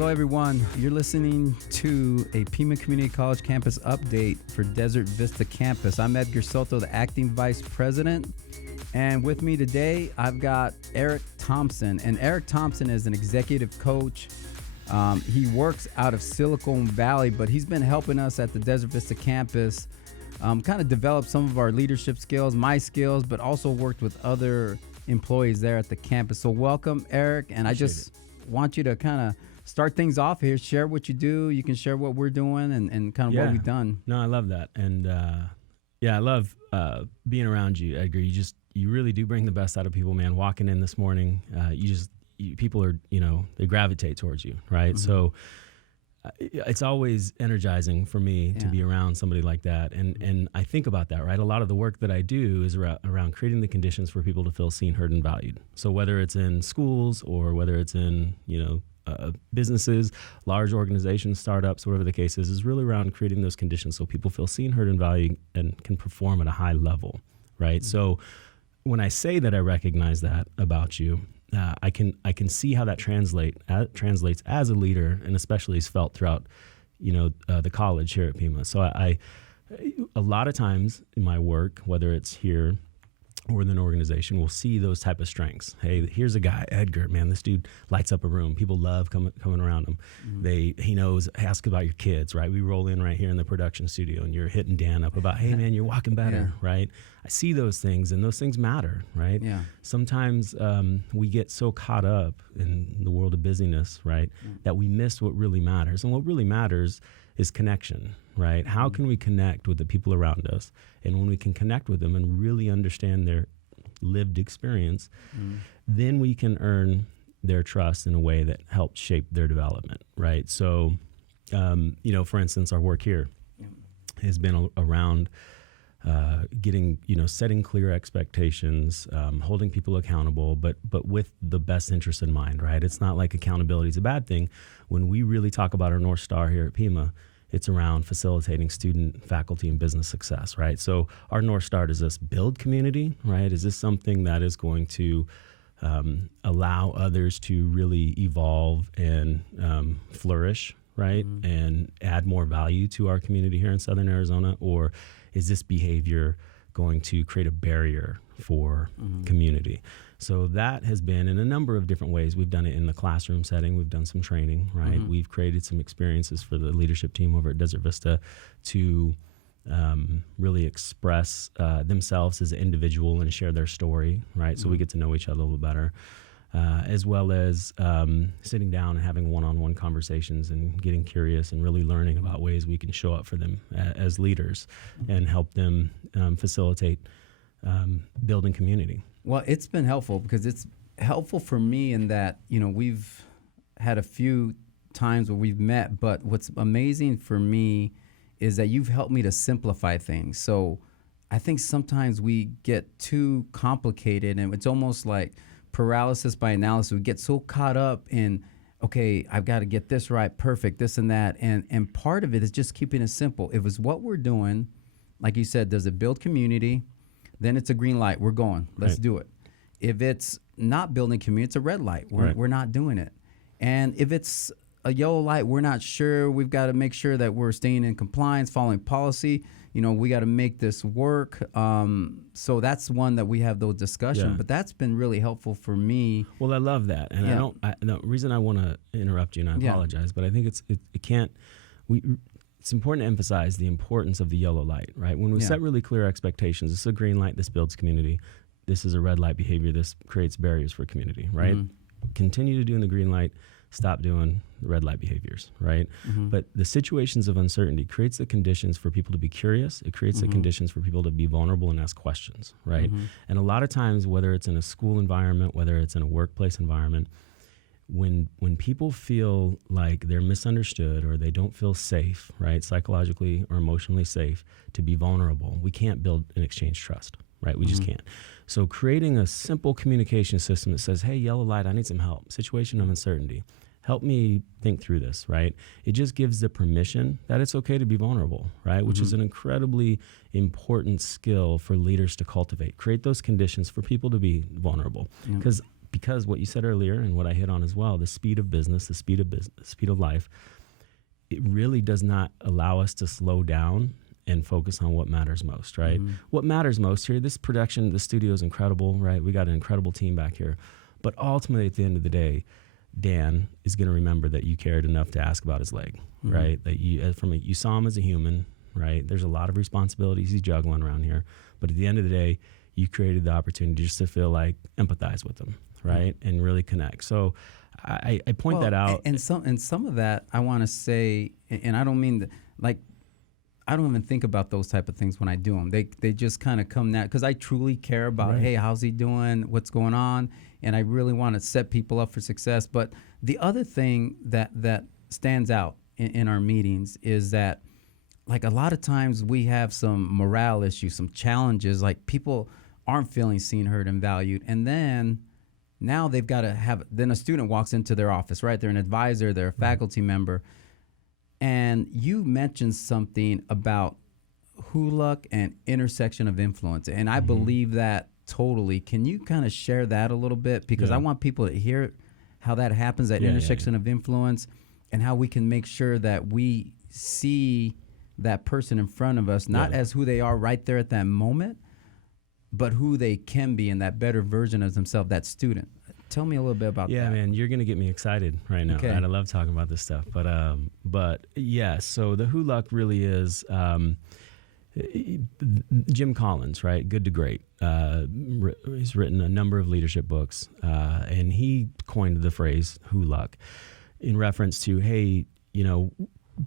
Hello, everyone. You're listening to a Pima Community College campus update for Desert Vista campus. I'm Edgar Soto, the acting vice president. And with me today, I've got Eric Thompson. And Eric Thompson is an executive coach. He works out of Silicon Valley, but he's been helping us at the Desert Vista campus kind of develop some of our leadership skills, my skills, but also worked with other employees there at the campus. So welcome, Eric. And I just want you to kind of start things off here. Share what you do. You can share what we're doing and kind of what we've done. No, I love that. And I love being around you, Edgar. You really do bring the best out of people, man. Walking in this morning, people are, they gravitate towards you, right? Mm-hmm. So it's always energizing for me to be around somebody like that. And I think about that, right? A lot of the work that I do is around creating the conditions for people to feel seen, heard, and valued. So whether it's in schools or whether it's in, businesses, large organizations, startups, whatever the case is really around creating those conditions so people feel seen, heard, and valued and can perform at a high level, right? Mm-hmm. So when I say that I recognize that about you, I can see how that translates as a leader, and especially is felt throughout, the college here at Pima. So I a lot of times in my work, whether it's here or within an organization, we'll see those type of strengths. Hey, here's a guy, Edgar, man, this dude lights up a room. People love coming around him. Mm-hmm. He knows, ask about your kids, right? We roll in right here in the production studio and you're hitting Dan up about, hey man, you're walking better, right? I see those things and those things matter, right? Yeah. Sometimes we get so caught up in the world of busyness, right? That we miss what really matters. And what really matters is connection, right? How can we connect with the people around us? And when we can connect with them and really understand their lived experience, then we can earn their trust in a way that helps shape their development, right? So, for instance, our work here has been around getting, setting clear expectations, holding people accountable, but with the best interest in mind, right? It's not like accountability is a bad thing. When we really talk about our North Star here at Pima, it's around facilitating student, faculty, and business success, right? So our North Star, does this build community, right? Is this something that is going to allow others to really evolve and flourish, right? Mm-hmm. And add more value to our community here in Southern Arizona? Or is this behavior going to create a barrier for community? So that has been in a number of different ways. We've done it in the classroom setting. We've done some training, right? Mm-hmm. We've created some experiences for the leadership team over at Desert Vista to really express themselves as an individual and share their story, right? So we get to know each other a little better, as well as sitting down and having one-on-one conversations and getting curious and really learning about ways we can show up for them as leaders and help them facilitate building community. Well, it's been helpful because it's helpful for me in that, we've had a few times where we've met, but what's amazing for me is that you've helped me to simplify things. So I think sometimes we get too complicated and it's almost like paralysis by analysis. We get so caught up in, okay, I've got to get this right, perfect, this and that. And part of it is just keeping it simple. If it's what we're doing, like you said, does it build community? Then it's a green light. We're going. Let's do it. If it's not building community, it's a red light. We're not doing it. And if it's a yellow light, we're not sure. We've got to make sure that we're staying in compliance, following policy. We got to make this work. So that's one that we have those discussions. Yeah. But that's been really helpful for me. Well, I love that. And the reason I want to interrupt you, and I apologize, but I think it's important to emphasize the importance of the yellow light, right? When we set really clear expectations, this is a green light, this builds community. This is a red light behavior, this creates barriers for community, right? Mm-hmm. Continue to do in the green light, stop doing the red light behaviors, right? Mm-hmm. But the situations of uncertainty creates the conditions for people to be curious. It creates the conditions for people to be vulnerable and ask questions, right? Mm-hmm. And a lot of times, whether it's in a school environment, whether it's in a workplace environment, when people feel like they're misunderstood or they don't feel safe, right, psychologically or emotionally safe to be vulnerable, we can't build and exchange trust, right? We just can't. So creating a simple communication system that says, hey, yellow light, I need some help, situation of uncertainty, help me think through this, right? It just gives the permission that it's okay to be vulnerable, right? Which is an incredibly important skill for leaders to cultivate. Create those conditions for people to be vulnerable. Because because what you said earlier and what I hit on as well, the speed of business, the speed of life, it really does not allow us to slow down and focus on what matters most, right? Mm-hmm. What matters most here, this production, the studio is incredible, right? We got an incredible team back here. But ultimately, at the end of the day, Dan is going to remember that you cared enough to ask about his leg, Mm-hmm. right? That you saw him as a human, right? There's a lot of responsibilities he's juggling around here. But at the end of the day, you created the opportunity just to feel like empathize with him, right? Mm-hmm. And really connect. So I point that out. And some of that I want to say, and I don't mean like, I don't even think about those type of things when I do them. They just kind of come now because I truly care about, Right. hey, how's he doing? What's going on? And I really want to set people up for success. But the other thing that stands out in our meetings is that, like, a lot of times we have some morale issues, some challenges, like people aren't feeling seen, heard, and valued. And then now they've got to have, then a student walks into their office, right? They're an advisor, they're a faculty member. And you mentioned something about HULUC and intersection of influence. And I believe that totally. Can you kind of share that a little bit? Because I want people to hear how that happens, that intersection of influence, and how we can make sure that we see that person in front of us, not as who they are right there at that moment, but who they can be and that better version of themselves, that student. Tell me a little bit about that. Yeah, man, you're going to get me excited right now. Okay. And I love talking about this stuff. But yeah, so the HULUC really is Jim Collins, right? Good to Great. He's written a number of leadership books, and he coined the phrase HULUC in reference to, hey,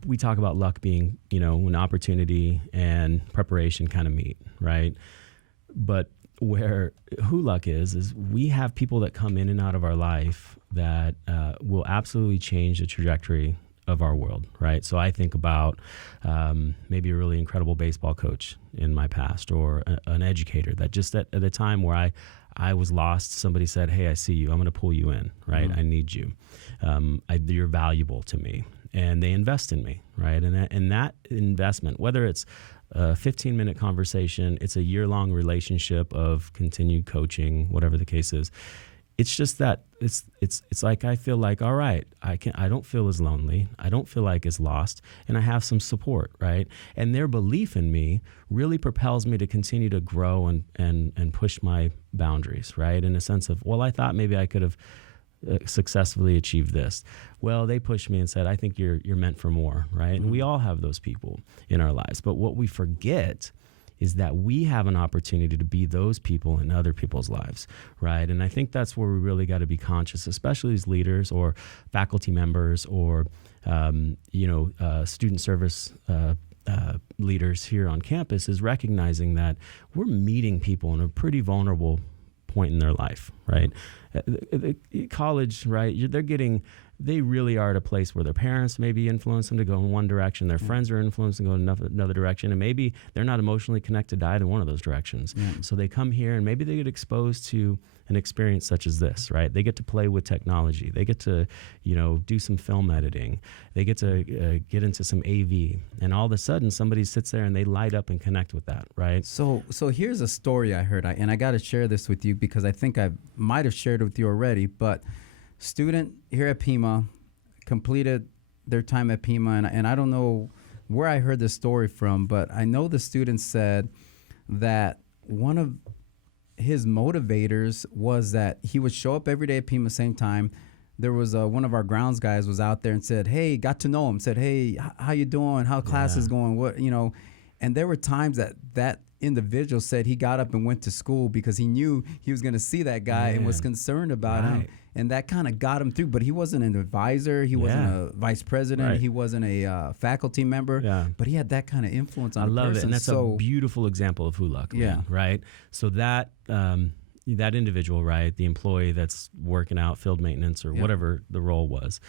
we talk about luck being, when opportunity and preparation kind of meet, right? But where HULUC is we have people that come in and out of our life that will absolutely change the trajectory of our world, right? So I think about maybe a really incredible baseball coach in my past, or an educator that just at a time where I was lost, somebody said, hey, I see you, I'm going to pull you in, right? I need you. You're valuable to me. And they invest in me, right? And that investment, whether it's a 15-minute conversation, it's a year-long relationship of continued coaching, whatever the case is. It's just that it's like I feel like, all right, I don't feel as lonely, I don't feel like as lost, and I have some support, right? And their belief in me really propels me to continue to grow and push my boundaries, right? In a sense of, well, I thought maybe I could have successfully achieved this. Well, they pushed me and said, I think you're meant for more, right? And we all have those people in our lives. But what we forget is that we have an opportunity to be those people in other people's lives, right? And I think that's where we really got to be conscious, especially as leaders or faculty members or, student service leaders here on campus, is recognizing that we're meeting people in a pretty vulnerable point in their life, right? College, right? They really are at a place where their parents maybe influence them to go in one direction, their friends are influenced to go in another direction, and maybe they're not emotionally connected to either one of those directions. So they come here and maybe they get exposed to an experience such as this, right? They get to play with technology. They get to, do some film editing. They get to get into some AV, and all of a sudden somebody sits there and they light up and connect with that, right? So here's a story I heard, and I got to share this with you because I think I might have shared it with you already, but student here at Pima completed their time at Pima, and I don't know where I heard this story from, but I know the student said that one of his motivators was that he would show up every day at Pima same time. There was one of our grounds guys was out there and said, hey, got to know him, said, hey, how you doing? How class is going? What, and there were times that individual said he got up and went to school because he knew he was going to see that guy and was concerned about him. And that kind of got him through. But he wasn't an advisor. He wasn't a vice president. Right. He wasn't a faculty member. Yeah. But he had that kind of influence on I a love person. it. And that's a beautiful example of HULUC, man, right? So that individual, right, the employee that's working out field maintenance or whatever the role was,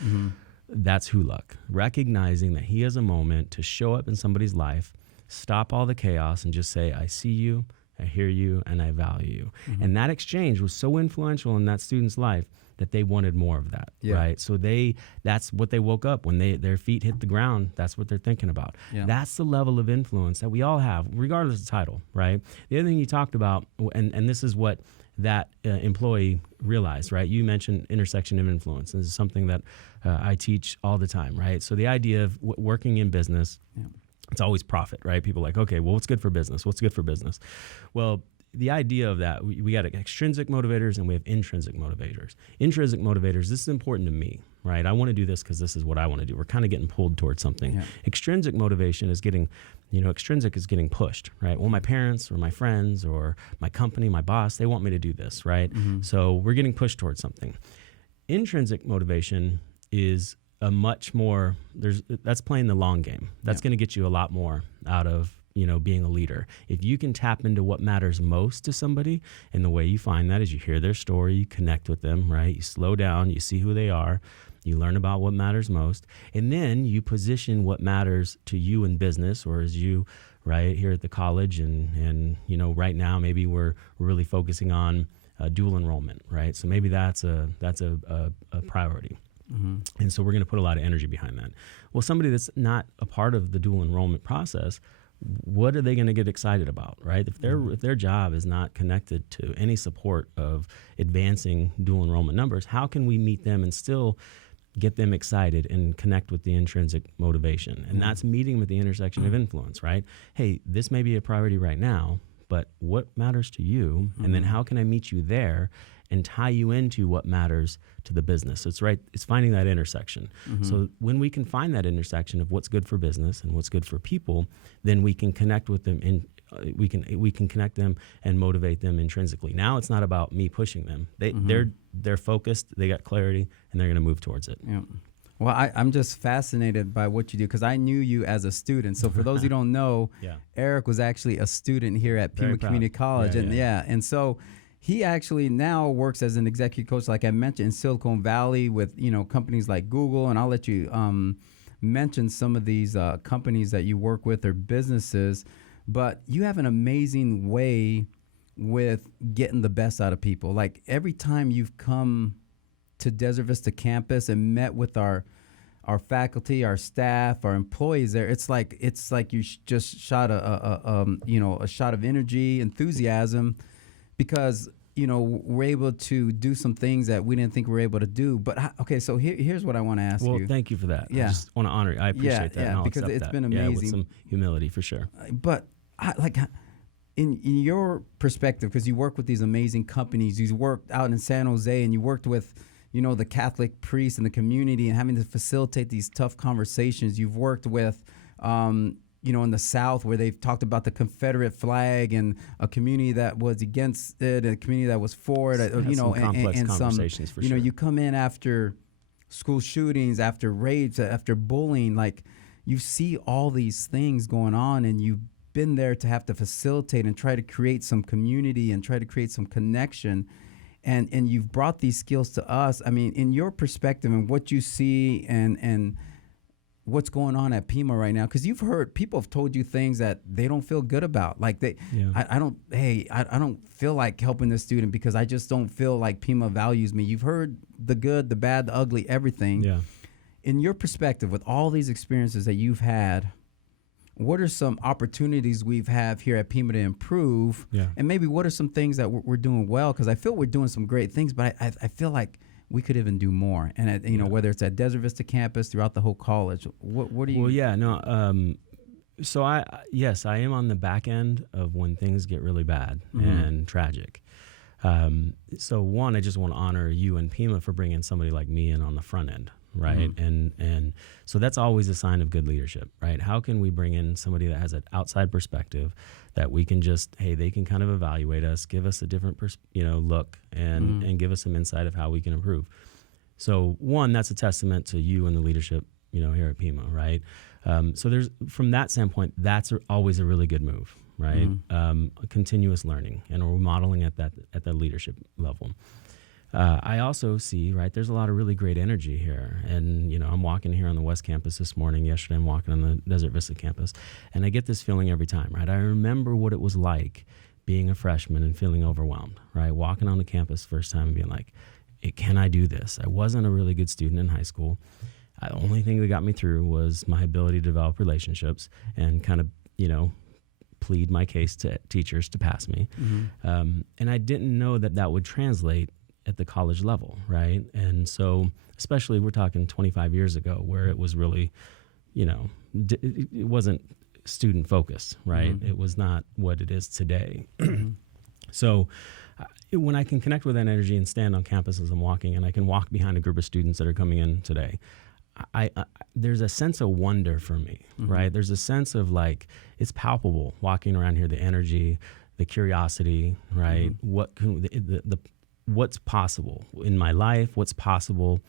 that's HULUC. Recognizing that he has a moment to show up in somebody's life, stop all the chaos, and just say, I see you, I hear you, and I value you. And that exchange was so influential in that student's life that they wanted more of that, right? So that's what they woke up when their feet hit the ground. That's what they're thinking about. That's the level of influence that we all have, regardless of title, right? The other thing you talked about, and this is what that employee realized, right? You mentioned intersection of influence. This is something that I teach all the time, right? So the idea of working in business, it's always profit, right? People are like, okay, well, what's good for business? What's good for business? Well, the idea of that, we got extrinsic motivators and we have intrinsic motivators. Intrinsic motivators, this is important to me, right? I want to do this because this is what I want to do. We're kind of getting pulled towards something. Extrinsic motivation is getting, extrinsic is getting pushed, right? Well, my parents or my friends or my company, my boss, they want me to do this, right? So we're getting pushed towards something. Intrinsic motivation is a much more, that's playing the long game. That's going to get you a lot more out of being a leader. If you can tap into what matters most to somebody, and the way you find that is you hear their story, you connect with them, right? You slow down, you see who they are, you learn about what matters most, and then you position what matters to you in business, or as you, right, here at the college, and right now maybe we're really focusing on dual enrollment, right? So maybe that's a priority. And so we're going to put a lot of energy behind that. Well, somebody that's not a part of the dual enrollment process, what are they going to get excited about, right? If their job is not connected to any support of advancing dual enrollment numbers, how can we meet them and still get them excited and connect with the intrinsic motivation? And that's meeting with the intersection of influence, right? Hey, this may be a priority right now, but what matters to you? And then how can I meet you there and tie you into what matters to the business? So it's finding that intersection. So when we can find that intersection of what's good for business and what's good for people, then we can connect with them we can connect them and motivate them intrinsically. Now it's not about me pushing them. They're focused, they got clarity, and they're going to move towards it. Yeah. Well, I'm just fascinated by what you do because I knew you as a student. So for those who don't know, Eric was actually a student here at Pima Community College. And so he actually now works as an executive coach, like I mentioned, in Silicon Valley with companies like Google. And I'll let you mention some of these companies that you work with or businesses. But you have an amazing way with getting the best out of people. Like every time you've come to Desert Vista campus and met with our faculty, our staff, our employees there, it's like you just shot a shot of energy, enthusiasm, because we're able to do some things that we didn't think we were able to do. But okay, so here's what I want to ask you. Well, thank you for that. I just want to honor you. I appreciate that. And I'll because accept it's that. been amazing. With some humility for sure. But in your perspective, because you work with these amazing companies, you worked out in San Jose and you worked with the Catholic priests in the community and having to facilitate these tough conversations. You've worked with in the South where they've talked about the Confederate flag and a community that was against it, a community that was for it, some complex conversations for sure. You come in after school shootings, after rapes, after bullying, like you see all these things going on and you've been there to have to facilitate and try to create some community and try to create some connection. And you've brought these skills to us. I mean, in your perspective and what you see and what's going on at Pima right now, because you've heard people have told you things that they don't feel good about. Like I don't feel like helping this student because I just don't feel like Pima values me. You've heard the good, the bad, the ugly, everything. Yeah. In your perspective, with all these experiences that you've had, what are some opportunities we've have here at Pima to improve? Yeah. And maybe what are some things that we're doing well? Because I feel we're doing some great things, but I feel like we could even do more. And whether it's at Desert Vista campus, throughout the whole college, what do you? Well, yeah, no. So I am on the back end of when things get really bad and tragic. So one, I just want to honor you and Pima for bringing somebody like me in on the front end. Right. And so that's always a sign of good leadership, right? How can we bring in somebody that has an outside perspective that we can they can kind of evaluate us, give us a different, look and give us some insight of how we can improve. So one, that's a testament to you and the leadership, here at Pima, right? So there's, from that standpoint, that's always a really good move, right? Continuous learning, and we're modeling at that leadership level. I also see, right, there's a lot of really great energy here. And, I'm walking here on the West Campus this morning. Yesterday, I'm walking on the Desert Vista campus. And I get this feeling every time, right? I remember what it was like being a freshman and feeling overwhelmed, right? Walking on the campus first time and being like, can I do this? I wasn't a really good student in high school. The only thing that got me through was my ability to develop relationships and kind of, plead my case to teachers to pass me. And I didn't know that would translate at the college level, right? And so, especially we're talking 25 years ago, where it was really, it wasn't student focused, right? It was not what it is today. So when I can connect with that energy and stand on campus as I'm walking, and I can walk behind a group of students that are coming in today, I there's a sense of wonder for me, right? There's a sense of like, it's palpable walking around here, the energy, the curiosity, right? What can what's possible in my life, what's possible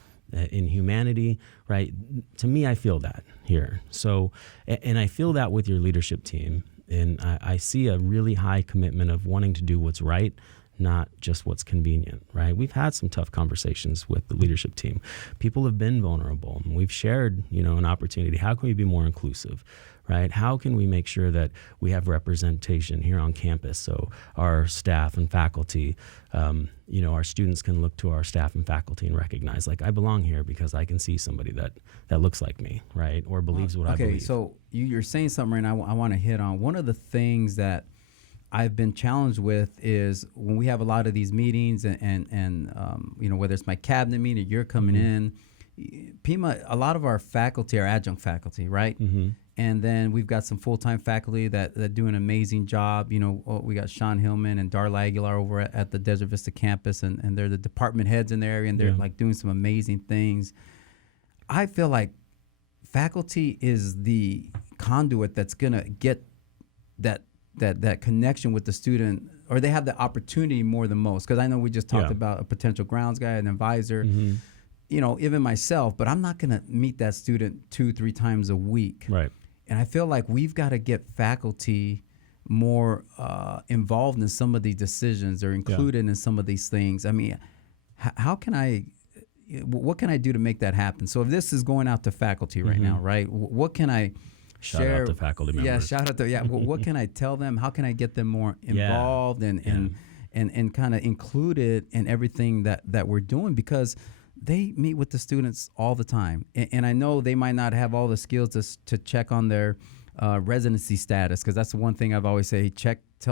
in humanity, right? To me, I feel that here. So, and I feel that with your leadership team. And I see a really high commitment of wanting to do what's right, not just what's convenient, right? We've had some tough conversations with the leadership team. People have been vulnerable. We've shared, an opportunity. How can we be more inclusive, right? How can we make sure that we have representation here on campus so our staff and faculty, our students can look to our staff and faculty and recognize, like, I belong here because I can see somebody that looks like me, right? Or believes what I believe. Okay, so you're saying something right now I want to hit on. One of the things that I've been challenged with is when we have a lot of these meetings and whether it's my cabinet meeting, you're coming in, Pima, a lot of our faculty are adjunct faculty, right? And then we've got some full-time faculty that do an amazing job. We got Sean Hillman and Darla Aguilar over at the Desert Vista campus, and they're the department heads in the area, and they're like doing some amazing things. I feel like faculty is the conduit that's gonna get that connection with the student, or they have the opportunity more than most. Because I know we just talked about a potential grounds guy, an advisor. Even myself, but I'm not going to meet that student 2-3 times a week. Right. And I feel like we've got to get faculty more involved in some of these decisions or included in some of these things. I mean, what can I do to make that happen? So if this is going out to faculty right now, right, what can I shout share? Out to faculty members. Yeah, shout out to, what can I tell them? How can I get them more involved and kind of included in everything that we're doing? Because they meet with the students all the time. And I know they might not have all the skills to check on their residency status, because that's the one thing I've always say,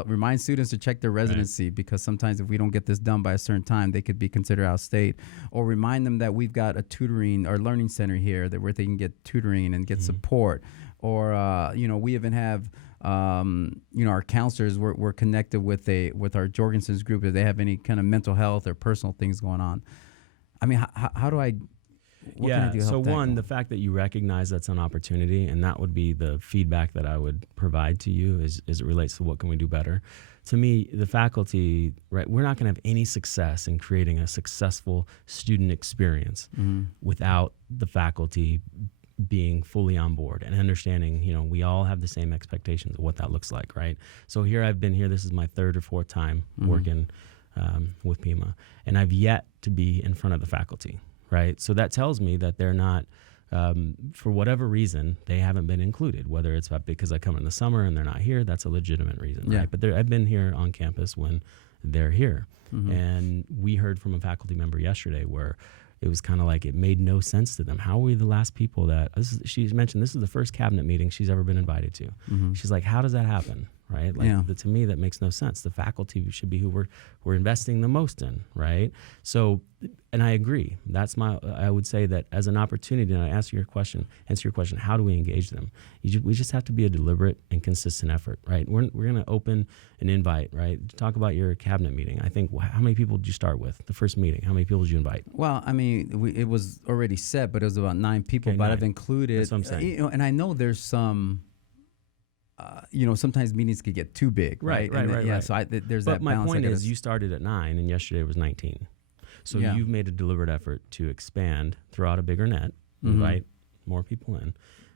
remind students to check their residency, because sometimes if we don't get this done by a certain time, they could be considered out of state. Or remind them that we've got a tutoring or learning center here where they can get tutoring and get support. Or, we even have, our counselors, we're connected with our Jorgensen's group if they have any kind of mental health or personal things going on. I mean, how do I? What can I do to help so one, tackle? the fact that you recognize that's an opportunity, and that would be the feedback that I would provide to you as it relates to what can we do better. To me, the faculty, right? We're not going to have any success in creating a successful student experience without the faculty being fully on board and understanding, we all have the same expectations of what that looks like, right? So here I've been here. This is my 3rd or 4th time working with Pima, and I've yet to be in front of the faculty, right? So that tells me that they're not, for whatever reason, they haven't been included, whether it's because I come in the summer and they're not here, that's a legitimate reason, right? But I've been here on campus when they're here. And we heard from a faculty member yesterday where it was kind of like it made no sense to them. How were we the last people she mentioned this is the first cabinet meeting she's ever been invited to. She's like, how does that happen? Right? Like, to me, that makes no sense. The faculty should be who we're investing the most in, right? So, and I agree. I would say that as an opportunity, and I answer your question, how do we engage them? We just have to be a deliberate and consistent effort, right? We're going to open an invite, right? Talk about your cabinet meeting. I think, how many people did you start with? The first meeting, how many people did you invite? Well, I mean, it was already set, but it was about 9 people, but 9. I've included, that's what I'm saying. And I know there's some, sometimes meetings could get too big, right? Right. So there's but that balance. But my point is, you started at 9, and yesterday was 19. So you've made a deliberate effort to expand, throw out a bigger net, invite more people in,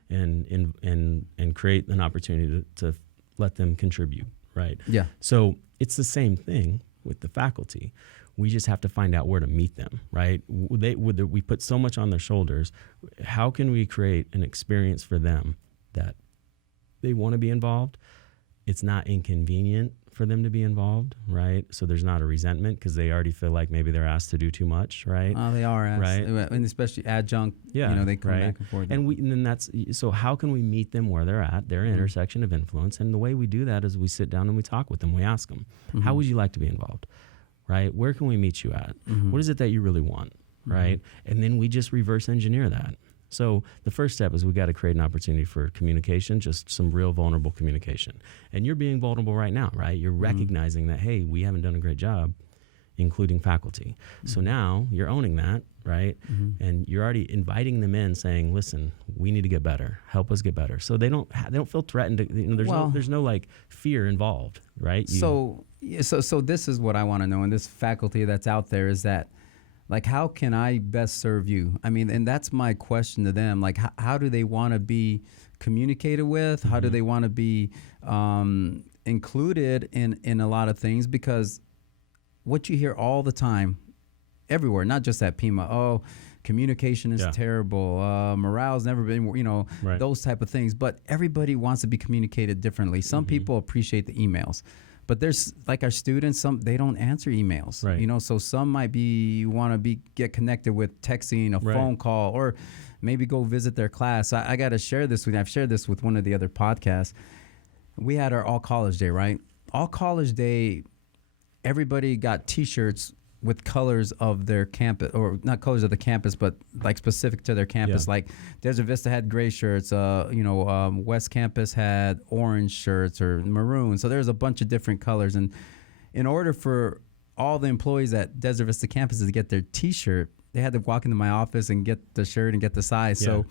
and create an opportunity to let them contribute, right? Yeah. So it's the same thing with the faculty. We just have to find out where to meet them, right? We put so much on their shoulders. How can we create an experience for them that they want to be involved? It's not inconvenient for them to be involved, right? So there's not a resentment because they already feel like maybe they're asked to do too much, right? Oh, they are asked, right? And especially adjunct. Yeah, they come right? back and forth. And then that's so. How can we meet them where they're at, their intersection of influence? And the way we do that is we sit down and we talk with them. We ask them, "How would you like to be involved? Right? Where can we meet you at? What is it that you really want?" Right? And then we just reverse engineer that. So the first step is we got to create an opportunity for communication, just some real vulnerable communication. And you're being vulnerable right now, right? You're recognizing that, hey, we haven't done a great job, including faculty. So now you're owning that, right? And you're already inviting them in, saying, "Listen, we need to get better. Help us get better." So they don't feel threatened. There's no like fear involved, right? So this is what I want to know, and this faculty that's out there is that, like, how can I best serve you? I mean, and that's my question to them. Like, how do they want to be communicated with? How do they want to be included in a lot of things? Because what you hear all the time, everywhere, not just at Pima, communication is terrible. Morale's never been, Right. those type of things. But everybody wants to be communicated differently. Some people appreciate the emails. But there's like our students, they don't answer emails, right. So some might want to get connected with texting, a phone call, or maybe go visit their class. I got to share this with you. I've shared this with one of the other podcasts. We had our all college day, right? All college day, everybody got T-shirts with colors of their campus, or not colors of the campus, but like specific to their campus. Like Desert Vista had gray shirts, West Campus had orange shirts or maroon. So there's a bunch of different colors. And in order for all the employees at Desert Vista campuses to get their T-shirt, they had to walk into my office and get the shirt and get the size. So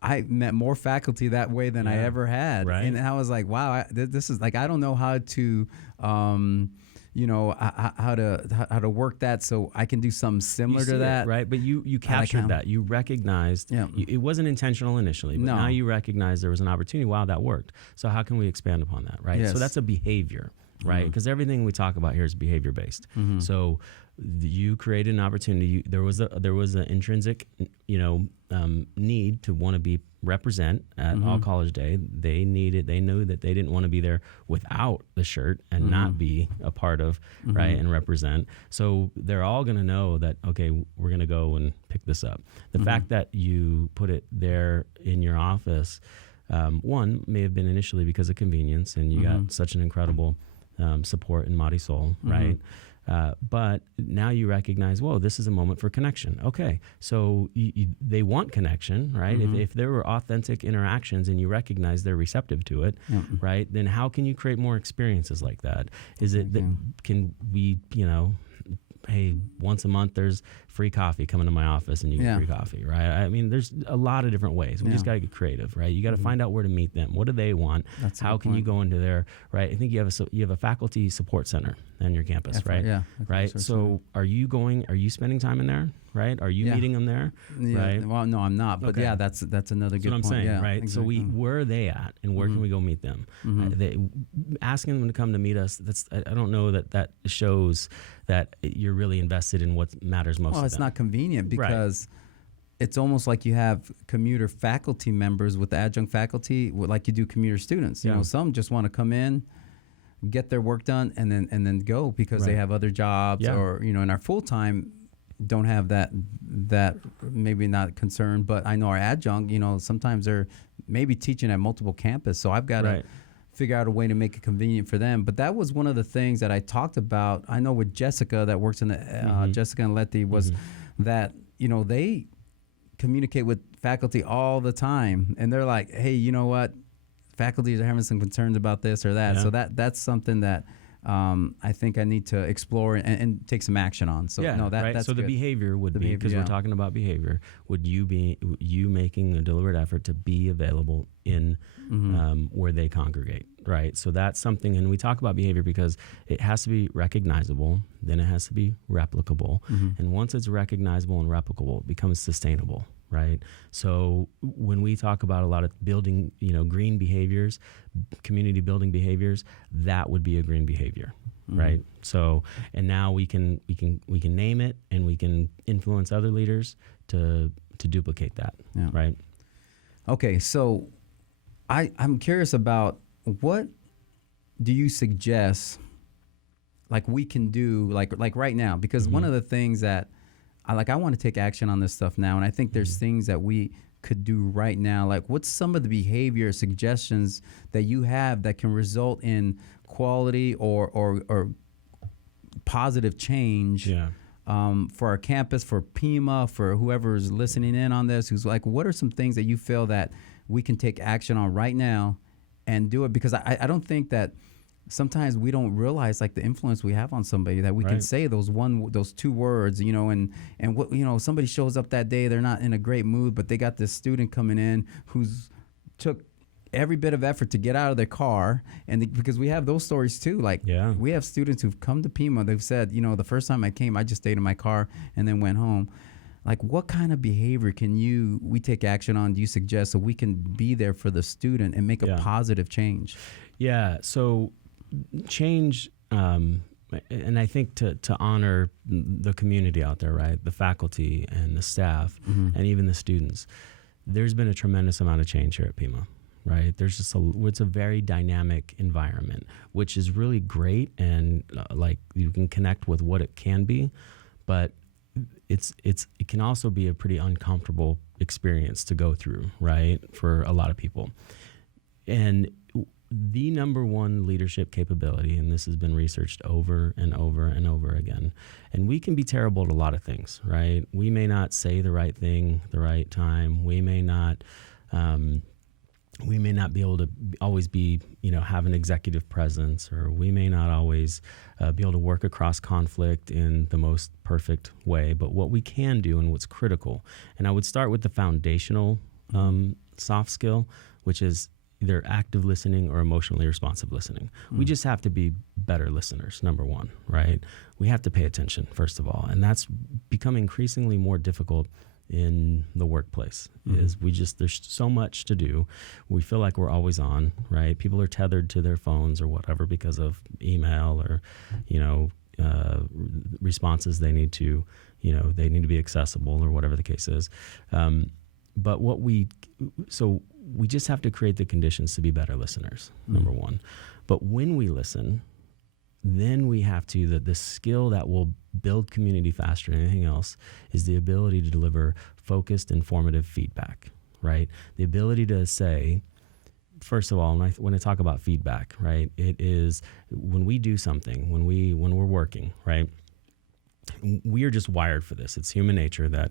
I met more faculty that way than I ever had. Right. And I was like, wow, this is like, I don't know how to, how to work that so I can do something similar to that. Right. But you captured that. You recognized it wasn't intentional initially, but now you recognize there was an opportunity. Wow, that worked. So how can we expand upon that? Right. Yes. So that's a behavior, right? Because everything we talk about here is behavior based. So you created an opportunity. There was an intrinsic, need to want to represent at all college day. They knew that they didn't want to be there without the shirt and not be a part of, right, and represent. So they're all going to know that, okay, we're going to go and pick this up. The fact that you put it there in your office, one may have been initially because of convenience, and you got such an incredible support in Marisol, right? But now you recognize, whoa, this is a moment for connection. Okay, so they want connection, right? If there were authentic interactions and you recognize they're receptive to it, right? Then how can you create more experiences like that? Is it that can we, hey, once a month there's free coffee coming to my office and you get free coffee, right? I mean, there's a lot of different ways. We just got to get creative, right? You got to find out where to meet them. What do they want? How can you go into their, right? I think you have a faculty support center on your campus, right? Yeah. Right. So are you spending time in there? Right? Are you meeting them there? Right. Well, no, I'm not. But that's another good point. That's what I'm saying, yeah, right? Exactly. So where are they at, and where can we go meet them? Asking them to come to meet us. I don't know that shows that you're really invested in what matters most. Well, it's not convenient because it's almost like you have commuter faculty members with the adjunct faculty, like you do commuter students. You know, some just want to come in, get their work done, and then go because they have other jobs, or in our full time don't have that maybe not concern. But I know our adjunct, sometimes they're maybe teaching at multiple campuses, so I've got to figure out a way to make it convenient for them. But that was one of the things that I talked about. I know with Jessica that works in the Jessica and Letty was that they communicate with faculty all the time, and they're like, hey, you know what, faculty are having some concerns about this or that. So that's something that I think I need to explore and take some action on. So that's so the good. behavior would be, because we're talking about behavior, would you making a deliberate effort to be available in where they congregate, right? So that's something, and we talk about behavior because it has to be recognizable, then it has to be replicable, and once it's recognizable and replicable, it becomes sustainable. Right. So when we talk about a lot of building, green behaviors, community building behaviors, that would be a green behavior. Right. So, and now we can name it, and we can influence other leaders to duplicate that. Yeah. Right. Okay. So I'm curious about, what do you suggest like we can do like right now, because one of the things that I want to take action on this stuff now, and I think there's things that we could do right now. Like, what's some of the behavior suggestions that you have that can result in quality or positive change for our campus, for PIMA, for whoever's listening in on this, who's like, what are some things that you feel that we can take action on right now and do it? Because I don't think that sometimes we don't realize like the influence we have on somebody, that we can say those two words, you know, and what, you know, somebody shows up that day, they're not in a great mood, but they got this student coming in who's took every bit of effort to get out of their car. And because we have those stories too, like we have students who've come to PIMA, they've said, you know, the first time I came, I just stayed in my car and then went home. Like, what kind of behavior can we take action on, do you suggest, so we can be there for the student and make a positive change? Yeah. So change, and I think to honor the community out there, right? The faculty and the staff and even the students, there's been a tremendous amount of change here at PIMA, right? There's just it's a very dynamic environment, which is really great. And like, you can connect with what it can be, but it can also be a pretty uncomfortable experience to go through, right? For a lot of people. And the number one leadership capability, and this has been researched over and over and over again, and we can be terrible at a lot of things, right? We may not say the right thing at the right time. We may not be able to always be, you know, have an executive presence, or we may not always be able to work across conflict in the most perfect way. But what we can do, and what's critical, and I would start with the foundational soft skill, which is either active listening or emotionally responsive listening. We just have to be better listeners, number one, right? We have to pay attention, first of all. And that's become increasingly more difficult in the workplace. Is there's so much to do. We feel like we're always on, right? People are tethered to their phones or whatever because of email or, you know, responses they need to be accessible or whatever the case is. But we just have to create the conditions to be better listeners, number one. But when we listen, then we have to, the skill that will build community faster than anything else is the ability to deliver focused, informative feedback, right? The ability to say, first of all, when I talk about feedback, right, it is when we do something, when we're working, right, we are just wired for this. It's human nature that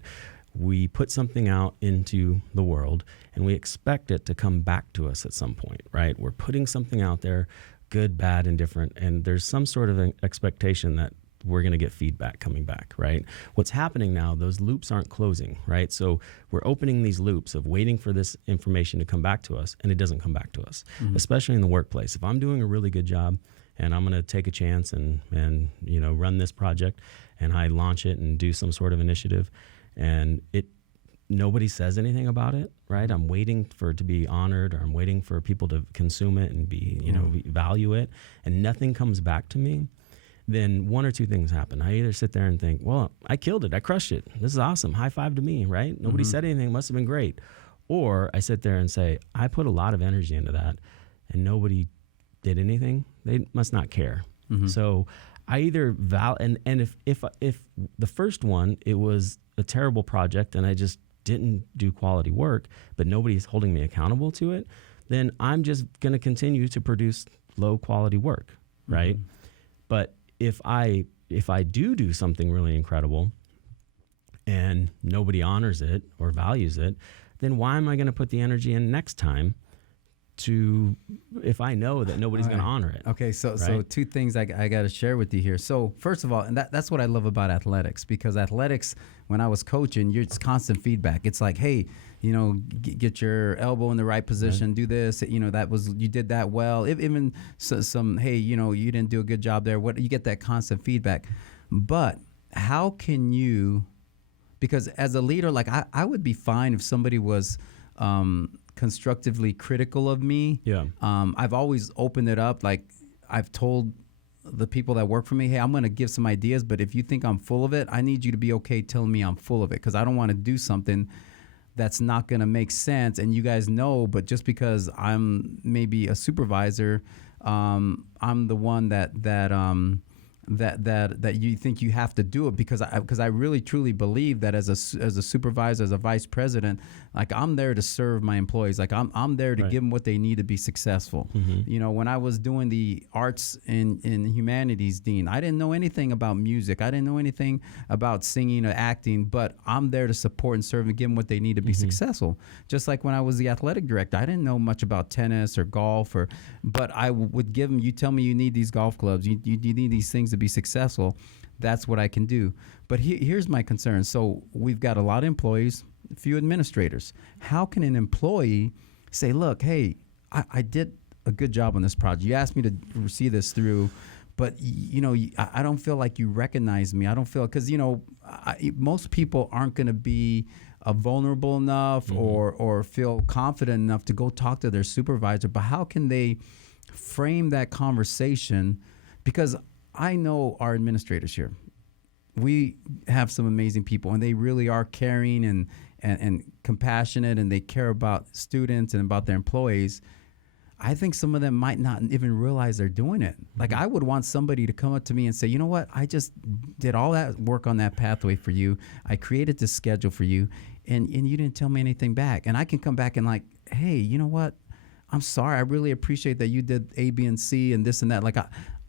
we put something out into the world and we expect it to come back to us at some point, right? We're putting something out there, good, bad, indifferent, and there's some sort of an expectation that we're going to get feedback coming back, right? What's happening now, those loops aren't closing, right? So we're opening these loops of waiting for this information to come back to us, and it doesn't come back to us, especially in the workplace. If I'm doing a really good job and I'm going to take a chance and you know, run this project, and I launch it and do some sort of initiative, and nobody says anything about it, right? I'm waiting for it to be honored, or I'm waiting for people to consume it and value it, and nothing comes back to me. Then one or two things happen. I either sit there and think, well, I killed it, I crushed it, this is awesome, high five to me, right? Nobody said anything, must have been great. Or I sit there and say, I put a lot of energy into that and nobody did anything, they must not care. So I either and if the first one, it was a terrible project and I just didn't do quality work, but nobody's holding me accountable to it, then I'm just going to continue to produce low quality work, right? But if I do something really incredible and nobody honors it or values it, then why am I going to put the energy in next time if I know that nobody's going to honor it? Okay, so two things I got to share with you here. So first of all, and that's what I love about athletics, because athletics, when I was coaching, it's constant feedback. It's like, hey, you know, get your elbow in the right position, do this, you know, you did that well. Even some, hey, you know, you didn't do a good job there. You get that constant feedback. But how can you, because as a leader, like I would be fine if somebody was constructively critical of me. I've always opened it up. Like, I've told the people that work for me, hey, I'm going to give some ideas, but if you think I'm full of it, I need you to be okay telling me I'm full of it, because I don't want to do something that's not going to make sense. And you guys know, but just because I'm maybe a supervisor, I'm the one that that you think you have to do it, because I really truly believe that as a supervisor, as a vice president, like I'm there to serve my employees. Like I'm there to Right. give them what they need to be successful. You know, when I was doing the arts and humanities dean, I didn't know anything about music. I didn't know anything about singing or acting, but I'm there to support and serve and give them what they need to be successful. Just like when I was the athletic director, I didn't know much about tennis or golf, but I would give them, you tell me you need these golf clubs, you need these things to be successful. That's what I can do. But here's my concern. So we've got a lot of employees, a few administrators. How can an employee say, look, hey, I did a good job on this project. You asked me to see this through, but you know, I don't feel like you recognize me. I don't feel, because you know, most people aren't going to be vulnerable enough or feel confident enough to go talk to their supervisor. But how can they frame that conversation? Because I know our administrators here, we have some amazing people, and they really are caring and compassionate, and they care about students and about their employees. I think some of them might not even realize they're doing it. Like I would want somebody to come up to me and say, you know what, I just did all that work on that pathway for you. I created this schedule for you, and you didn't tell me anything back. And I can come back and like, hey, you know what, I'm sorry. I really appreciate that you did A, B, and C and this and that. Like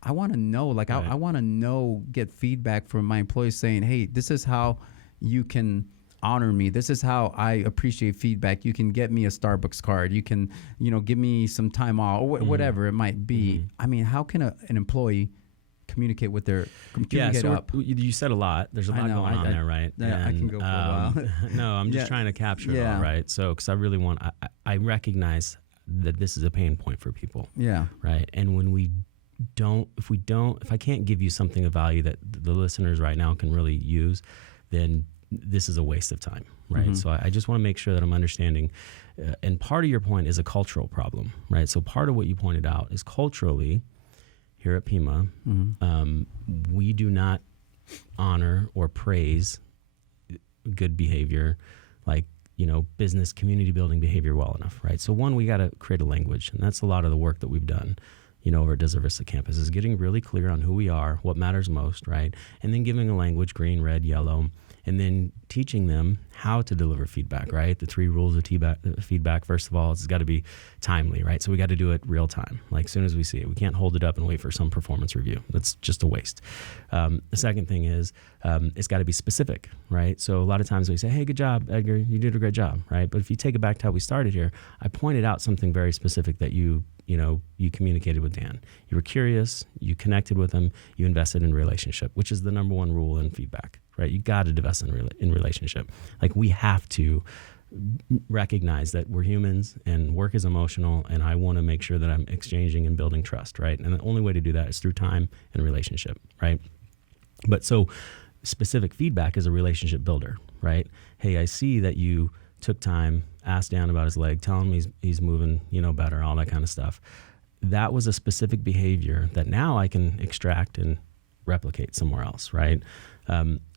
I want to know, like right. I want to know, get feedback from my employees saying, hey, this is how you can honor me. This is how I appreciate feedback. You can get me a Starbucks card. You can, you know, give me some time off or whatever it might be. I mean, how can an employee communicate with their up? You said a lot. There's a lot going on there, right? Yeah, I can go for a while. No, I'm just trying to capture it all, right? So, because I really want, I recognize that this is a pain point for people. Yeah. Right. And when if I can't give you something of value that the listeners right now can really use, then this is a waste of time, right? So I just want to make sure that I'm understanding. And part of your point is a cultural problem, right? So part of what you pointed out is culturally, here at PIMA, we do not honor or praise good behavior, like, you know, business community building behavior well enough, right? So one, we got to create a language, and that's a lot of the work that we've done, you know, over at Desert Vista campus, is getting really clear on who we are, what matters most, right? And then giving a language, green, red, yellow, and then teaching them how to deliver feedback, right? The 3 rules of feedback, first of all, it's got to be timely, right? So we got to do it real time, like as soon as we see it. We can't hold it up and wait for some performance review. That's just a waste. The second thing is it's got to be specific, right? So a lot of times we say, hey, good job, Edgar, you did a great job, right? But if you take it back to how we started here, I pointed out something very specific that you communicated with Dan. You were curious, you connected with him, you invested in relationship, which is the number 1 rule in feedback, right? You got to invest in relationship. Like, we have to recognize that we're humans and work is emotional, and I want to make sure that I'm exchanging and building trust, right? And the only way to do that is through time and relationship, right? But so specific feedback is a relationship builder, right? Hey, I see that you took time, asked Dan about his leg, tell him he's moving, better, all that kind of stuff. That was a specific behavior that now I can extract and replicate somewhere else, right?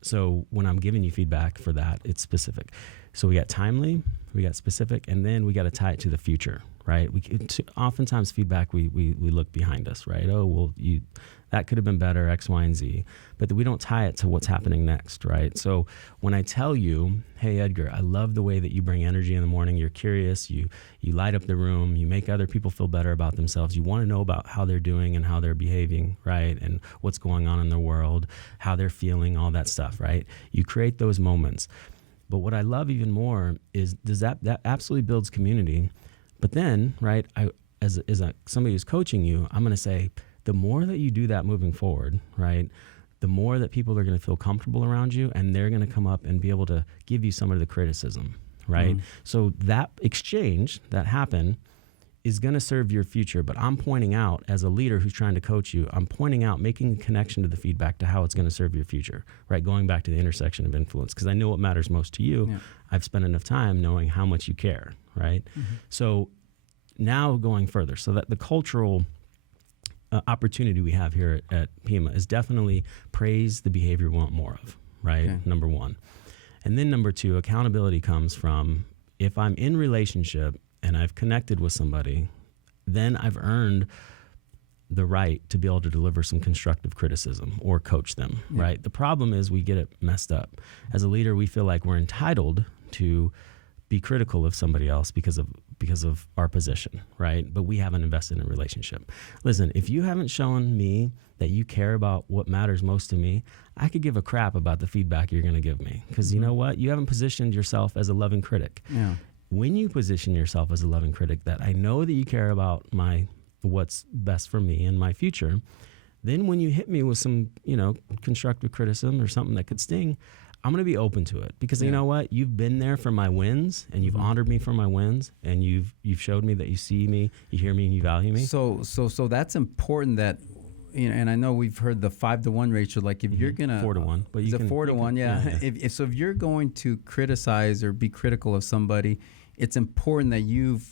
So when I'm giving you feedback for that, it's specific. So we got timely, we got specific, and then we got to tie it to the future, right? Oftentimes feedback, we look behind us, right? Oh, well, that could have been better, X, Y, and Z. But we don't tie it to what's happening next, right? So when I tell you, hey, Edgar, I love the way that you bring energy in the morning. You're curious. You light up the room. You make other people feel better about themselves. You want to know about how they're doing and how they're behaving, right? And what's going on in their world, how they're feeling, all that stuff, right? You create those moments. But what I love even more is that absolutely builds community. But then, right, as somebody who's coaching you, I'm going to say, the more that you do that moving forward, right, the more that people are going to feel comfortable around you, and they're going to come up and be able to give you some of the criticism, right? Mm-hmm. So that exchange that happened is going to serve your future. But I'm pointing out, as a leader who's trying to coach you, I'm pointing out, making a connection to the feedback to how it's going to serve your future, right? Going back to the intersection of influence, because I know what matters most to you. Yeah. I've spent enough time knowing how much you care, right? Mm-hmm. So now going further, so that the cultural opportunity we have here at PIMA is definitely praise the behavior we want more of, right? Okay. Number 1. And then number 2, accountability comes from, if I'm in relationship and I've connected with somebody, then I've earned the right to be able to deliver some constructive criticism or coach them, right? The problem is we get it messed up. As a leader, we feel like we're entitled to be critical of somebody else because of our position, right? But we haven't invested in a relationship. Listen, if you haven't shown me that you care about what matters most to me, I could give a crap about the feedback you're going to give me, because you know what? You haven't positioned yourself as a loving critic. Yeah. When you position yourself as a loving critic, that I know that you care about what's best for me and my future, then when you hit me with some, constructive criticism or something that could sting, I'm going to be open to it, because you know what? You've been there for my wins, and you've honored me for my wins, and you've showed me that you see me, you hear me, and you value me. So that's important that, and I know we've heard the 5-to-1 ratio. Like if you're gonna 4-to-1, but the 4-to-1, If you're going to criticize or be critical of somebody, it's important that you've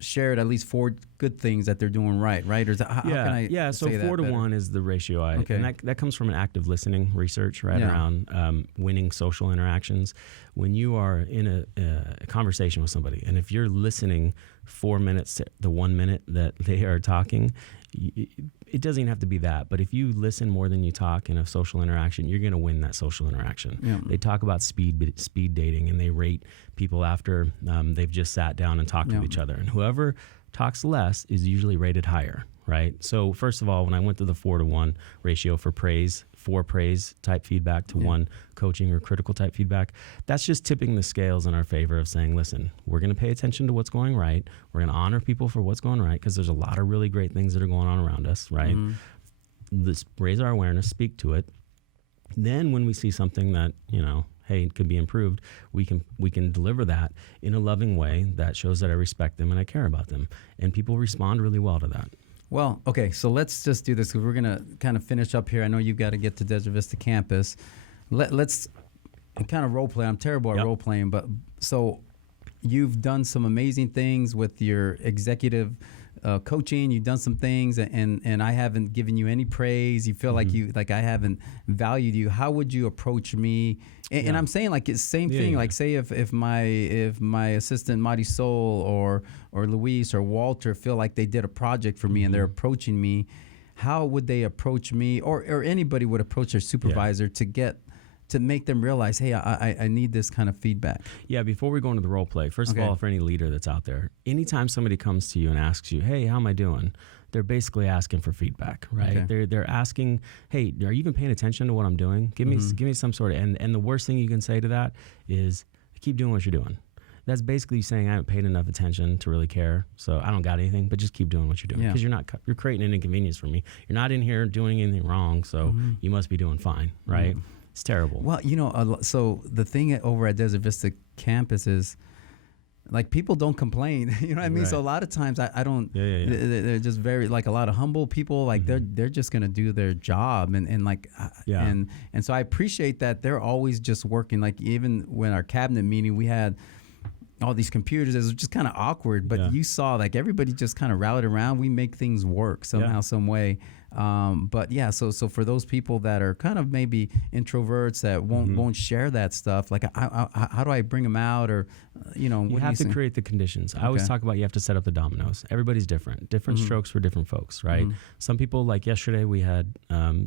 shared at least 4 good things that they're doing right? Or is that, how can I so say 4-to-1 is the ratio. And that comes from an active listening research, right, around winning social interactions. When you are in a conversation with somebody, and if you're listening 4 minutes to the 1 minute that they are talking, it doesn't even have to be that, but if you listen more than you talk in a social interaction, you're going to win that social interaction. Yeah. They talk about speed dating, and they rate people after they've just sat down and talked with each other. And whoever talks less is usually rated higher, right? So first of all, when I went to the 4-to-1 ratio for praise, 4 praise type feedback to 1 coaching or critical type feedback, that's just tipping the scales in our favor of saying, listen, we're going to pay attention to what's going right. We're going to honor people for what's going right, because there's a lot of really great things that are going on around us, right? Let's raise our awareness, speak to it. Then when we see something that, hey, it could be improved, we can deliver that in a loving way that shows that I respect them and I care about them. And people respond really well to that. Well, okay, so let's just do this, because we're going to kind of finish up here. I know you've got to get to Desert Vista campus. Let's kind of role play. I'm terrible at role playing, but so you've done some amazing things with your executive coaching. You've done some things, and I haven't given you any praise. You feel like I haven't valued you. How would you approach me? And I'm saying like it's same thing. Like say if my assistant Marisol or Luis or Walter feel like they did a project for me and they're approaching me, how would they approach me, or anybody would approach their supervisor to make them realize, hey, I need this kind of feedback? Yeah, before we go into the role play, first of all, for any leader that's out there, anytime somebody comes to you and asks you, hey, how am I doing? They're basically asking for feedback, right? Okay. They're asking, hey, are you even paying attention to what I'm doing? Give me some sort of, and the worst thing you can say to that is, keep doing what you're doing. That's basically saying I haven't paid enough attention to really care, so I don't got anything, but just keep doing what you're doing, because you're creating an inconvenience for me. You're not in here doing anything wrong, so you must be doing fine, right? It's terrible. Well, so the thing over at Desert Vista campus is, like, people don't complain. You know what I mean? Right. So a lot of times I don't. They're just very, like, a lot of humble people. Like they're just gonna do their job, and so I appreciate that they're always just working. Like even when our cabinet meeting, we had all these computers. It was just kind of awkward, but you saw like everybody just kind of rallied around. We make things work somehow, some way. So for those people that are kind of maybe introverts that won't share that stuff, like how do I bring them out, or you have to create the conditions. I always talk about you have to set up the dominoes. Everybody's different strokes for different folks, right? Some people, like yesterday, we had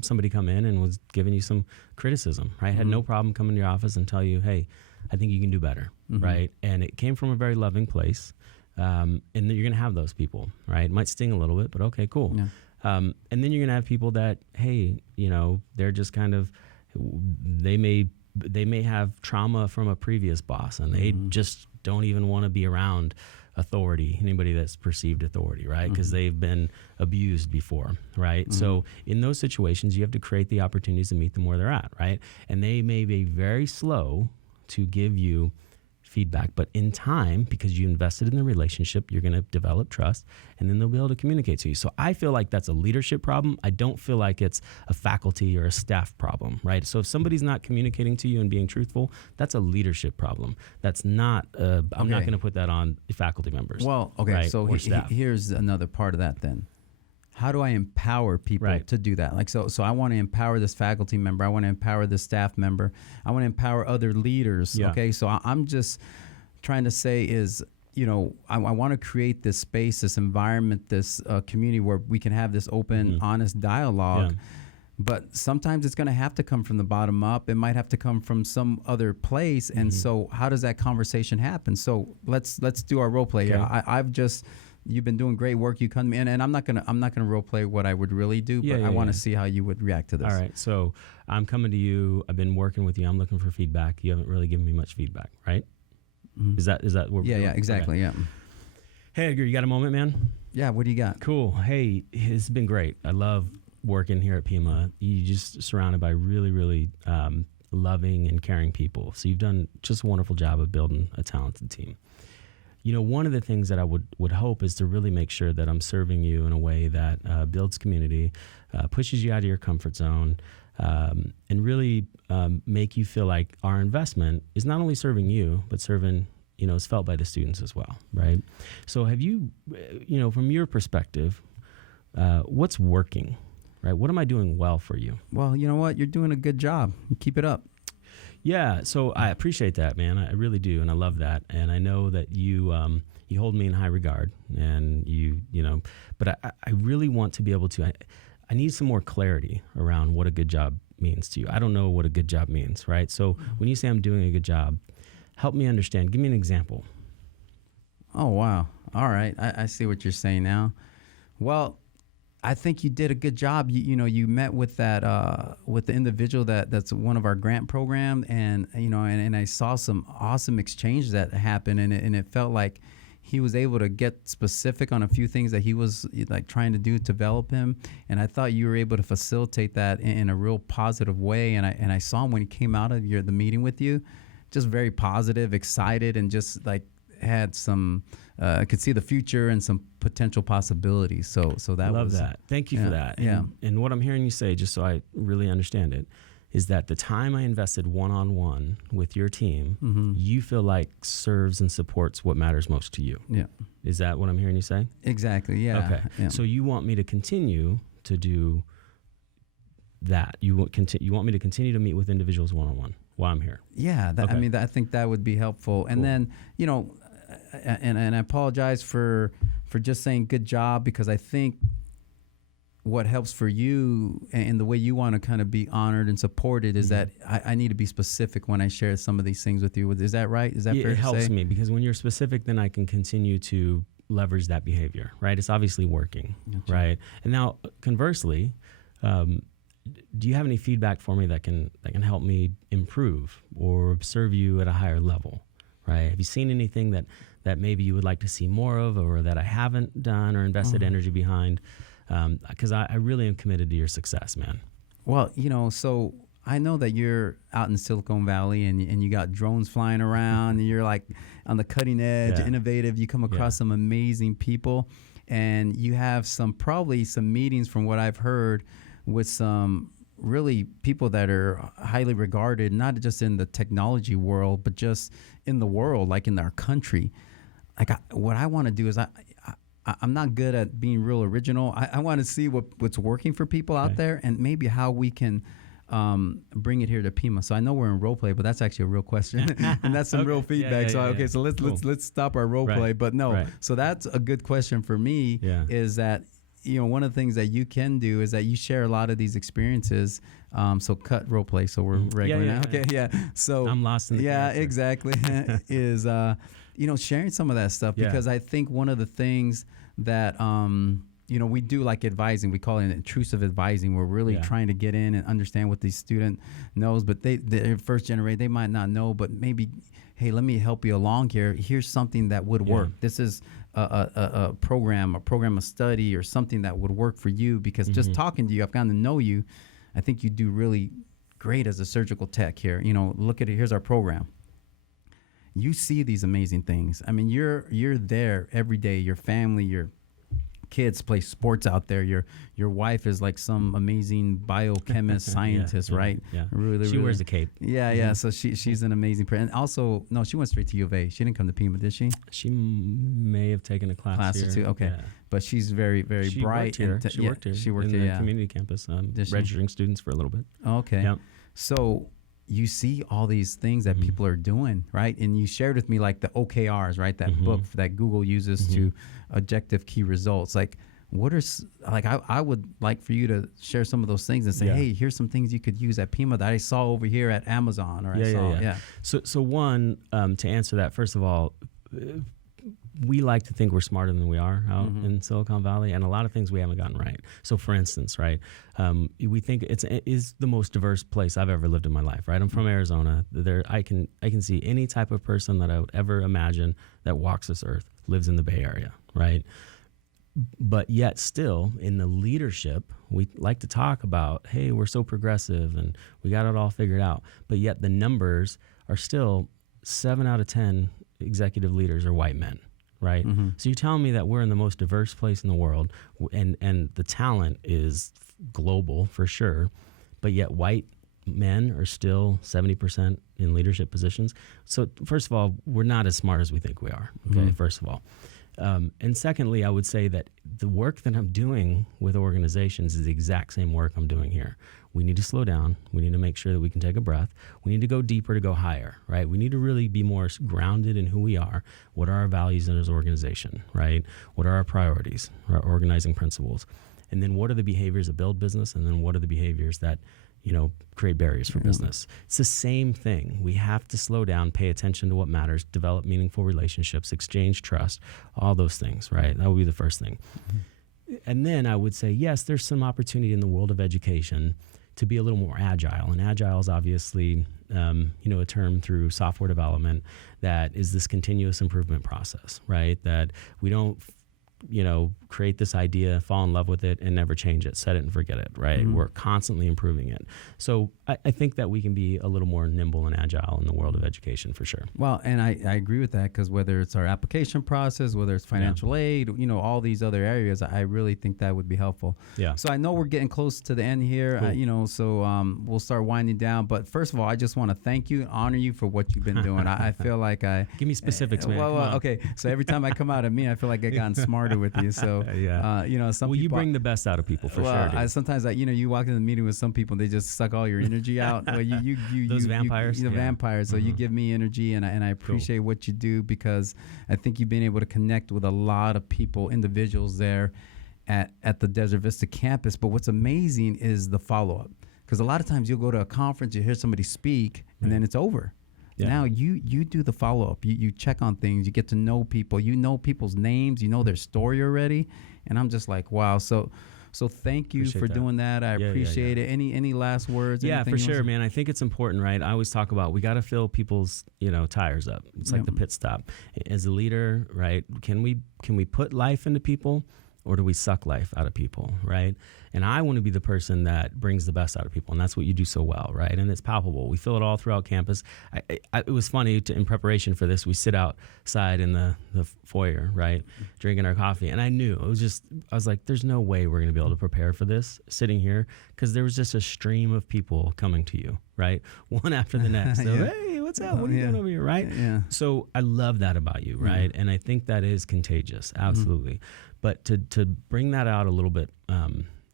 somebody come in and was giving you some criticism, right? Had no problem coming to your office and tell you, hey, I think you can do better, right? And it came from a very loving place, and you're gonna have those people, right? It might sting a little bit, but okay, cool. Yeah. And then you're gonna have people that, hey, they're just kind of, they may have trauma from a previous boss, and they just don't even want to be around authority, anybody that's perceived authority, right? Because they've been abused before, right? So in those situations, you have to create the opportunities to meet them where they're at, right? And they may be very slow to give you feedback, but in time, because you invested in the relationship, you're going to develop trust, and then they'll be able to communicate to you. So I feel like that's a leadership problem. I don't feel like it's a faculty or a staff problem, right? So if somebody's not communicating to you and being truthful, that's a leadership problem. That's not, I'm not going to put that on faculty members. Well, okay, right? So here's another part of that then. How do I empower people to do that? Like, so I want to empower this faculty member. I want to empower this staff member. I want to empower other leaders. Yeah. Okay. So I'm just trying to say is, I want to create this space, this environment, this community where we can have this open, honest dialogue. Yeah. But sometimes it's going to have to come from the bottom up. It might have to come from some other place. And so how does that conversation happen? So let's do our role play. Okay. You've been doing great work. You come in, and I'm not gonna role play what I would really do, but I want to see how you would react to this. All right. So I'm coming to you. I've been working with you. I'm looking for feedback. You haven't really given me much feedback, right? Is that what we're doing? Yeah, exactly. Okay. Yeah. Hey, Edgar, you got a moment, man? Yeah. What do you got? Cool. Hey, it's been great. I love working here at Pima. You just surrounded by really, really loving and caring people. So you've done just a wonderful job of building a talented team. One of the things that I would hope is to really make sure that I'm serving you in a way that builds community, pushes you out of your comfort zone, and really make you feel like our investment is not only serving you, but serving, is felt by the students as well, right? So have you, from your perspective, what's working? Right? What am I doing well for you? Well, you know what? You're doing a good job. You keep it up. Yeah. So I appreciate that, man. I really do. And I love that. And I know that you hold me in high regard, and but I really want to be able to, I need some more clarity around what a good job means to you. I don't know what a good job means, right? So when you say I'm doing a good job, help me understand. Give me an example. Oh, wow. All right. I see what you're saying now. Well, I think you did a good job. You met with that with the individual that's one of our grant program, and and I saw some awesome exchange that happened, and it felt like he was able to get specific on a few things that he was like trying to do to develop him, and I thought you were able to facilitate that in a real positive way. And I saw him when he came out of the meeting with you, just very positive, excited, and just like had some. I could see the future and some potential possibilities. So that love that. Thank you for that. And what I'm hearing you say, just so I really understand it, is that the time I invested one-on-one with your team, you feel like serves and supports what matters most to you. Yeah. Is that what I'm hearing you say? Exactly. Yeah. Okay. Yeah. So you want me to continue to do that? You want me to continue to meet with individuals one-on-one while I'm here? Yeah. I think that would be helpful. And then and I apologize for just saying good job, because I think what helps for you and the way you want to kind of be honored and supported is that I need to be specific when I share some of these things with you. Is that right? Is that fair to say? It helps me, because when you're specific, then I can continue to leverage that behavior, right? It's obviously working, gotcha. Right? And now, conversely, do you have any feedback for me that can help me improve or serve you at a higher level? Right? Have you seen anything that maybe you would like to see more of, or that I haven't done or invested energy behind? Because I really am committed to your success, man. Well, so I know that you're out in Silicon Valley and you got drones flying around and you're like on the cutting edge, innovative. You come across some amazing people, and you have probably some meetings, from what I've heard, with some really people that are highly regarded, not just in the technology world, but just in the world, like in our country. Like what I want to do is I'm not good at being real original. I want to see what's working for people out there, and maybe how we can bring it here to Pima. So I know we're in role play, but that's actually a real question, and that's some real feedback. So let's stop our role play. But no, so that's a good question for me. Is that one of the things that you can do is that you share a lot of these experiences. So cut role play. So we're regular now. Okay, So I'm lost in the character. Exactly. Is sharing some of that stuff, because I think one of the things that we do, like advising, we call it intrusive advising. We're really trying to get in and understand what the student knows, but they're first generation, they might not know, but maybe, hey, let me help you along here. Here's something that would work. This is a program of study, or something that would work for you, because just talking to you, I've gotten to know you. I think you do really great as a surgical tech here. Look at it. Here's our program. You see these amazing things. I mean, you're there every day. Your family, your kids play sports out there. Your wife is like some amazing biochemist, scientist, right? Yeah. Really, she wears the cape. Yeah. So she's an amazing person. And also, no, she went straight to U of A. She didn't come to Pima, did she? She may have taken a class here. Too. Okay. Yeah. But she's very, very bright. She worked here. She worked in here, the community campus, registering students for a little bit. Okay. Yeah. So you see all these things that people are doing, right? And you shared with me like the OKRs, right? That book that Google uses to objective key results. Like, what are like I would like for you to share some of those things and say, hey, here's some things you could use at Pima that I saw over here at Amazon, or I saw. So one, to answer that, first of all, we like to think we're smarter than we are out in Silicon Valley, and a lot of things we haven't gotten right. So, for instance, right, we think it is the most diverse place I've ever lived in my life. Right, I'm from Arizona. I can see any type of person that I would ever imagine that walks this earth lives in the Bay Area. Right, but yet still in the leadership, we like to talk about, hey, we're so progressive and we got it all figured out. But yet the numbers are still 7 out of 10 executive leaders are white men. Right. So you're telling me that we're in the most diverse place in the world, and the talent is global for sure, but yet white men are still 70% in leadership positions. So first of all, we're not as smart as we think we are. Okay. First of all. And secondly, I would say that the work that I'm doing with organizations is the exact same work I'm doing here. We need to slow down. We need to make sure that we can take a breath. We need to go deeper to go higher, right? We need to really be more grounded in who we are. What are our values as an organization, right? What are our priorities, our organizing principles? And then what are the behaviors that build business? And then what are the behaviors that, create barriers for business? It's the same thing. We have to slow down, pay attention to what matters, develop meaningful relationships, exchange trust, all those things, right? That would be the first thing. And then I would say, yes, there's some opportunity in the world of education to be a little more agile. And agile is obviously, a term through software development that is this continuous improvement process, right? That we don't, create this idea, fall in love with it, and never change it, set it and forget it, right? We're constantly improving it. So I think that we can be a little more nimble and agile in the world of education for sure. Well, and I agree with that, because whether it's our application process, whether it's financial aid, all these other areas, I really think that would be helpful. Yeah. So I know we're getting close to the end here, cool. So we'll start winding down. But first of all, I just want to thank you and honor you for what you've been doing. I feel like Give me specifics, man. Well, okay. So every time I come out of me, I feel like I've gotten smarter with you. So, some people, you bring the best out of people for sure. Sometimes, you walk in the meeting with some people, they just suck all your energy out. Well, Those vampires. Vampires. So you give me energy, and I appreciate what you do, because I think you've been able to connect with a lot of people, individuals there at the Desert Vista campus. But what's amazing is the follow-up, because a lot of times you'll go to a conference, you hear somebody speak, and then it's over. Yeah. Now you do the follow-up. You check on things. You get to know people. You know people's names. You know their story already. And I'm just like, wow. So thank you for doing that. I appreciate it. Any last words? Yeah, for sure, man. I think it's important, right? I always talk about we got to fill people's tires up. It's like the pit stop. As a leader, right? Can we put life into people, or do we suck life out of people, right? And I want to be the person that brings the best out of people, and that's what you do so well, right? And it's palpable. We feel it all throughout campus. It was funny, in preparation for this, we sit outside in the foyer, right, drinking our coffee, and I was like, there's no way we're going to be able to prepare for this sitting here, because there was just a stream of people coming to you, right, one after the next. So, hey, what's up? What are you doing over here, right? Yeah. So I love that about you, right? And I think that is contagious, absolutely. But to bring that out a little bit,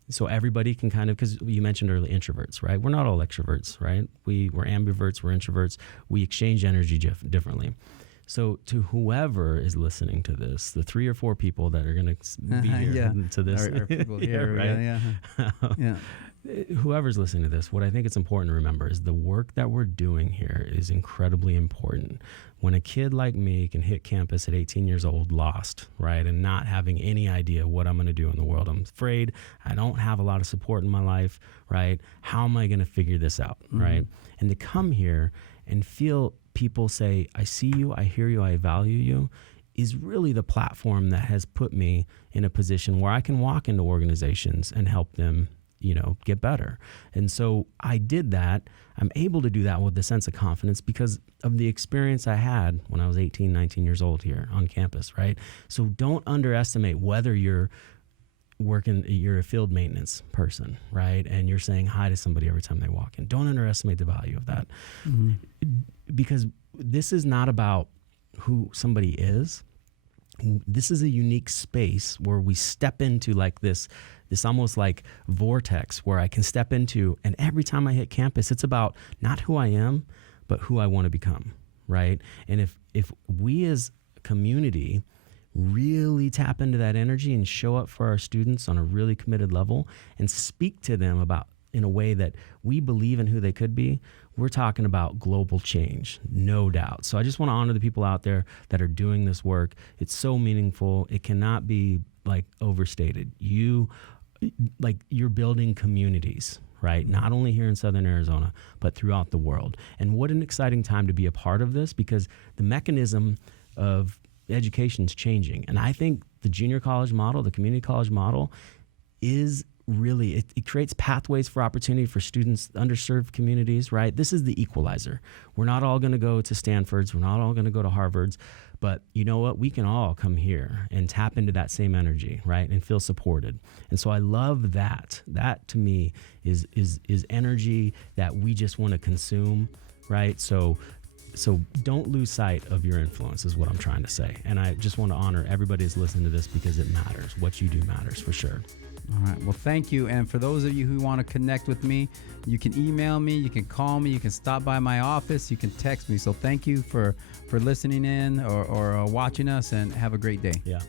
so everybody can kind of, because you mentioned earlier introverts, right? We're not all extroverts, right? We're ambiverts, we're introverts. We exchange energy differently. So to whoever is listening to this, the 3 or 4 people that are going to be here to this, our people here, right? Whoever's listening to this, what I think it's important to remember is the work that we're doing here is incredibly important. When a kid like me can hit campus at 18 years old, lost, right, and not having any idea what I'm going to do in the world, I'm afraid, I don't have a lot of support in my life, right? How am I going to figure this out, right? And to come here and feel people say, I see you, I hear you, I value you, is really the platform that has put me in a position where I can walk into organizations and help them get better. And so I did that. I'm able to do that with a sense of confidence because of the experience I had when I was 18, 19 years old here on campus, right? So don't underestimate whether you're a field maintenance person, right? And you're saying hi to somebody every time they walk in. Don't underestimate the value of that. Because this is not about who somebody is. This is a unique space where we step into like this this almost like vortex where I can step into, and every time I hit campus, it's about not who I am, but who I want to become, right? And if we as a community really tap into that energy and show up for our students on a really committed level and speak to them about in a way that we believe in who they could be, we're talking about global change, no doubt. So I just want to honor the people out there that are doing this work. It's so meaningful. It cannot be like overstated. You're building communities, right? Not only here in Southern Arizona, but throughout the world. And what an exciting time to be a part of this, because the mechanism of education is changing. And I think the junior college model, the community college model, is really, it creates pathways for opportunity for students, underserved communities, right? This is the equalizer. We're not all going to go to Stanford's. We're not all going to go to Harvard's. But you know what? We can all come here and tap into that same energy, right? And feel supported. And so I love that. That to me is energy that we just want to consume, right? So don't lose sight of your influence is what I'm trying to say. And I just want to honor everybody who's listening to this, because it matters. What you do matters for sure. All right. Well, thank you. And for those of you who want to connect with me, you can email me, you can call me, you can stop by my office, you can text me. So thank you for listening in or watching us, and have a great day. Yeah.